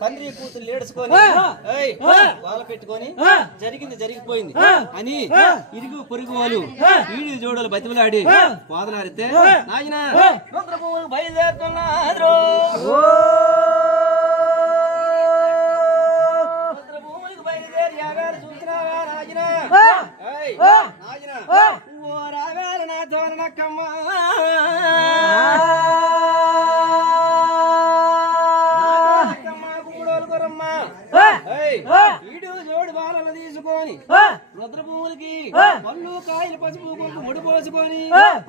తండ్రి కూతురు లేడుచుకొని వాళ్ళ పెట్టుకొని జరిగింది జరిగిపోయింది అని ఇరుగు పొరుగు వాళ్ళు ఈడి జోడలు బతిమలాడి వాదనాడితే నాయన బయలుదేరుతున్నారు బయలుదేరి యాగారు చూస్తున్నారా నాయన నాయన ఓ రావేల నా తోరణకమ్మ ఈడు జోడు బాలలు తీసుకొని రుద్రభూములకి పళ్ళు కాయలు పసుపు కుంకు ముడి పోసుకొని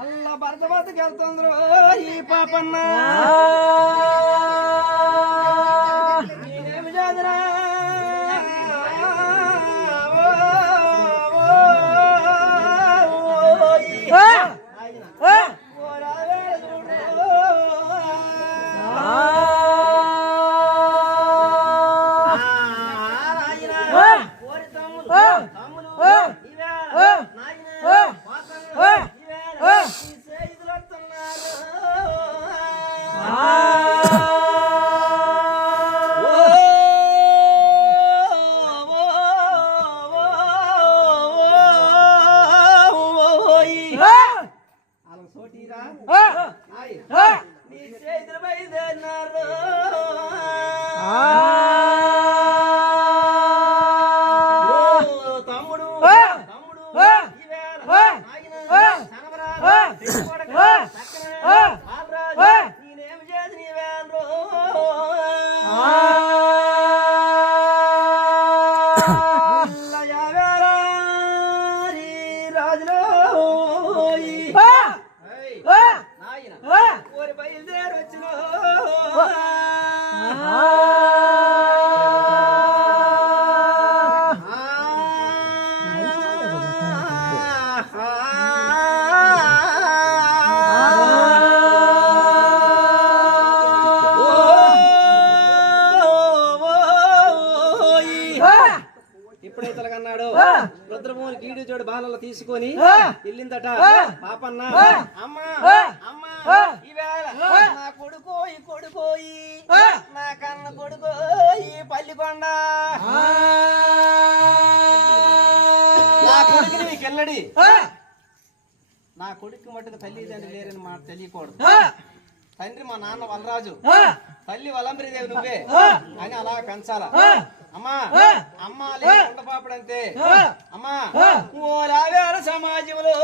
అల్లా భర్త భర్తకి వెళ్తుండ్రు ఈ పాపన్న నేనేమి చేదరా రుద్రమోహన్ కీడు జోడు బాలలు తీసుకొని వెళ్ళిందట పాపన్న అమ్మా అమ్మా ఈవేళ నా కొడుకోయి కొడుకోయి నా కన్న కొడుకోయి పల్లికొండ నా కొడుకుని నీకెళ్ళడి నా కొడుకు మట్టుకు తల్లిదండ్రులు లేరని మాట తెలియకూడదు తండ్రి మా నాన్న వలరాజు తల్లి వలంబరిదేవి నువ్వే అని అలా పెంచాలా అమ్మా అమ్మా లేకుండా పాపడంతే అమ్మా ఓ రావేర సమాజంలో